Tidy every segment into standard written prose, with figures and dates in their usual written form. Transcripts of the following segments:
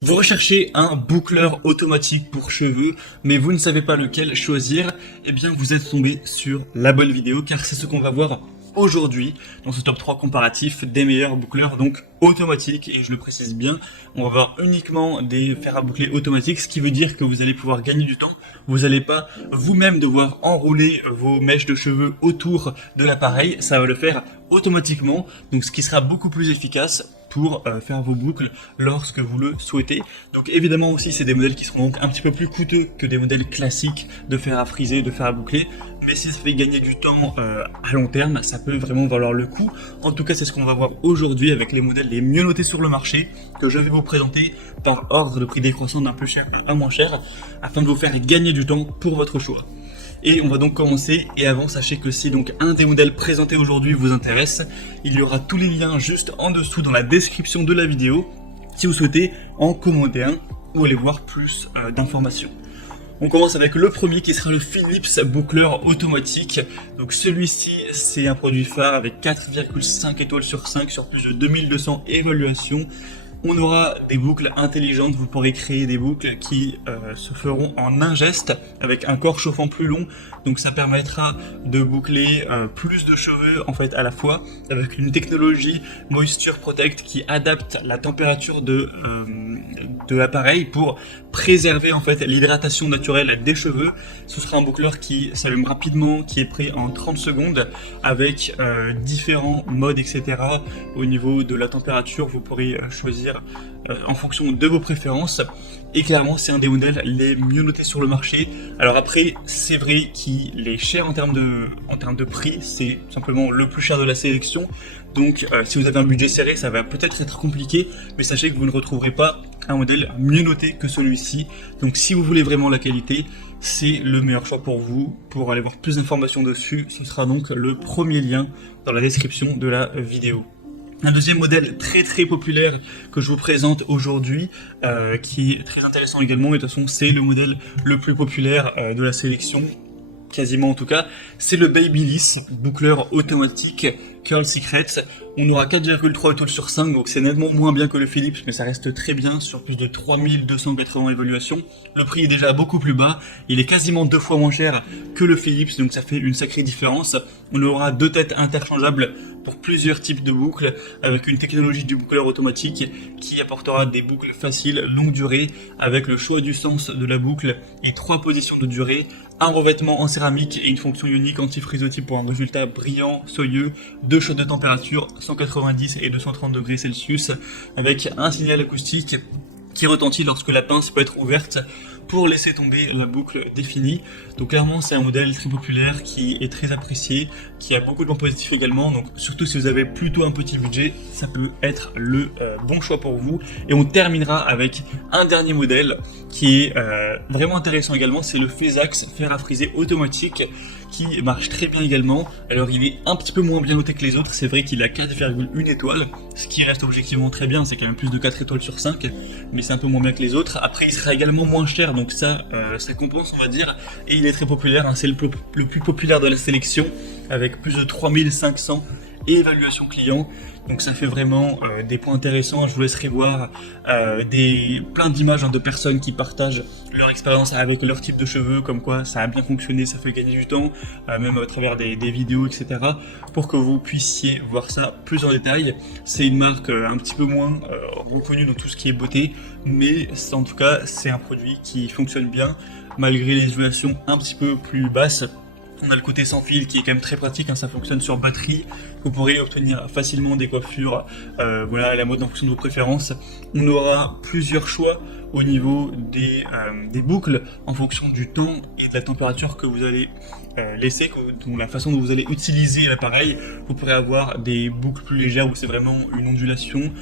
Vous recherchez un boucleur automatique pour cheveux, mais vous ne savez pas lequel choisir, eh bien vous êtes tombé sur la bonne vidéo car c'est ce qu'on va voir aujourd'hui dans ce top 3 comparatif des meilleurs boucleurs donc automatiques, et je le précise bien, on va voir uniquement des fers à boucler automatiques, ce qui veut dire que vous allez pouvoir gagner du temps, vous n'allez pas vous-même devoir enrouler vos mèches de cheveux autour de l'appareil, ça va le faire automatiquement, donc ce qui sera beaucoup plus efficace pour faire vos boucles lorsque vous le souhaitez. Donc évidemment aussi c'est des modèles qui seront donc un petit peu plus coûteux que des modèles classiques de fer à friser, de fer à boucler, mais si ça fait gagner du temps à long terme, ça peut vraiment valoir le coup. En tout cas c'est ce qu'on va voir aujourd'hui avec les modèles les mieux notés sur le marché, que je vais vous présenter par ordre de prix décroissant d'un plus cher à moins cher, afin de vous faire gagner du temps pour votre choix. Et on va donc commencer, et avant sachez que si donc un des modèles présentés aujourd'hui vous intéresse, il y aura tous les liens juste en dessous dans la description de la vidéo si vous souhaitez en commander un ou aller voir plus d'informations. On commence avec le premier qui sera le Philips boucleur automatique. Donc celui-ci c'est un produit phare avec 4,5 étoiles sur 5 sur plus de 2200 évaluations. On aura des boucles intelligentes, vous pourrez créer des boucles qui se feront en un geste avec un corps chauffant plus long, donc ça permettra de boucler plus de cheveux en fait à la fois avec une technologie Moisture Protect qui adapte la température de l'appareil pour préserver en fait l'hydratation naturelle des cheveux. Ce sera un boucleur qui s'allume rapidement, qui est prêt en 30 secondes avec différents modes etc. Au niveau de la température, vous pourrez choisir en fonction de vos préférences, et clairement c'est un des modèles les mieux notés sur le marché. Alors après c'est vrai qu'il est cher en termes de prix, c'est simplement le plus cher de la sélection, donc si vous avez un budget serré ça va peut-être être compliqué, mais sachez que vous ne retrouverez pas un modèle mieux noté que celui-ci. Donc si vous voulez vraiment la qualité, c'est le meilleur choix pour vous. Pour aller voir plus d'informations dessus, ce sera donc le premier lien dans la description de la vidéo. Un deuxième modèle très populaire que je vous présente aujourd'hui, qui est très intéressant également, et de toute façon c'est le modèle le plus populaire de la sélection, quasiment en tout cas, c'est le Babyliss boucleur automatique Curl Secrets. On aura 4,3 étoiles sur 5, donc c'est nettement moins bien que le Philips, mais ça reste très bien sur plus de 3280 évaluations. Le prix est déjà beaucoup plus bas, il est quasiment 2 fois moins cher que le Philips, donc ça fait une sacrée différence. On aura 2 têtes interchangeables pour plusieurs types de boucles, avec une technologie du boucleur automatique qui apportera des boucles faciles, longue durée, avec le choix du sens de la boucle et 3 positions de durée, un revêtement en céramique et une fonction ionique anti-frisottype pour un résultat brillant, soyeux, 2 chocs de température, 190 et 230 degrés Celsius, avec un signal acoustique qui retentit lorsque la pince peut être ouverte pour laisser tomber la boucle définie. Donc clairement c'est un modèle très populaire qui est très apprécié, qui a beaucoup de points positifs également, donc surtout si vous avez plutôt un petit budget, ça peut être le bon choix pour vous. Et on terminera avec un dernier modèle qui est vraiment intéressant également, c'est le Phasax fer à friser automatique, qui marche très bien également. Alors il est un petit peu moins bien noté que les autres, c'est vrai qu'il a 4,1 étoiles, ce qui reste objectivement très bien, c'est quand même plus de 4 étoiles sur 5, mais c'est un peu moins bien que les autres. Après il sera également moins cher, donc ça compense on va dire, et il est très populaire, hein, c'est le plus populaire de la sélection, avec plus de 3500 évaluations clients, donc ça fait vraiment des points intéressants. Je vous laisserai voir plein d'images de personnes qui partagent leur expérience avec leur type de cheveux, comme quoi ça a bien fonctionné, ça fait gagner du temps, même à travers des vidéos etc, pour que vous puissiez voir ça plus en détail. C'est une marque un petit peu moins reconnue dans tout ce qui est beauté, mais en tout cas c'est un produit qui fonctionne bien malgré les évaluations un petit peu plus basses. On a le côté sans fil qui est quand même très pratique, hein, ça fonctionne sur batterie, vous pourrez obtenir facilement des coiffures voilà, à la mode en fonction de vos préférences. On aura plusieurs choix au niveau des boucles en fonction du temps et de la température que vous allez laisser, donc la façon dont vous allez utiliser l'appareil. Vous pourrez avoir des boucles plus légères où c'est vraiment une ondulation,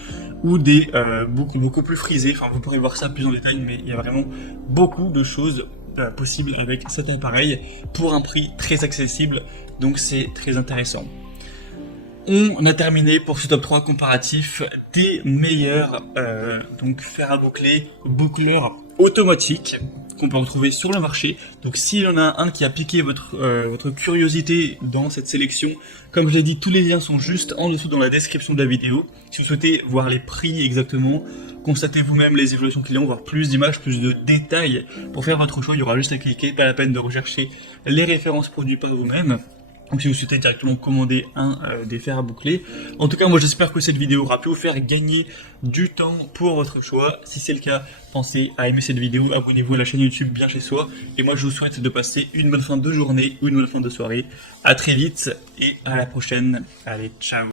ou des boucles beaucoup plus frisées, enfin vous pourrez voir ça plus en détail, mais il y a vraiment beaucoup de choses possible avec cet appareil pour un prix très accessible, donc c'est très intéressant. On a terminé pour ce top 3 comparatif des meilleurs donc fer à boucler boucleurs automatiques. qu'on peut retrouver sur le marché. Donc s'il y en a un qui a piqué votre curiosité dans cette sélection, comme je l'ai dit, tous les liens sont juste en dessous dans la description de la vidéo. Si vous souhaitez voir les prix exactement, constatez vous-même les évolutions clients, voir plus d'images, plus de détails pour faire votre choix, il y aura juste à cliquer, pas la peine de rechercher les références produits par vous-même. Donc si vous souhaitez directement commander un des fers à boucler. En tout cas, moi j'espère que cette vidéo aura pu vous faire gagner du temps pour votre choix. Si c'est le cas, pensez à aimer cette vidéo, abonnez-vous à la chaîne YouTube Bien Chez Soi. Et moi je vous souhaite de passer une bonne fin de journée ou une bonne fin de soirée. À très vite et à la prochaine. Allez, ciao.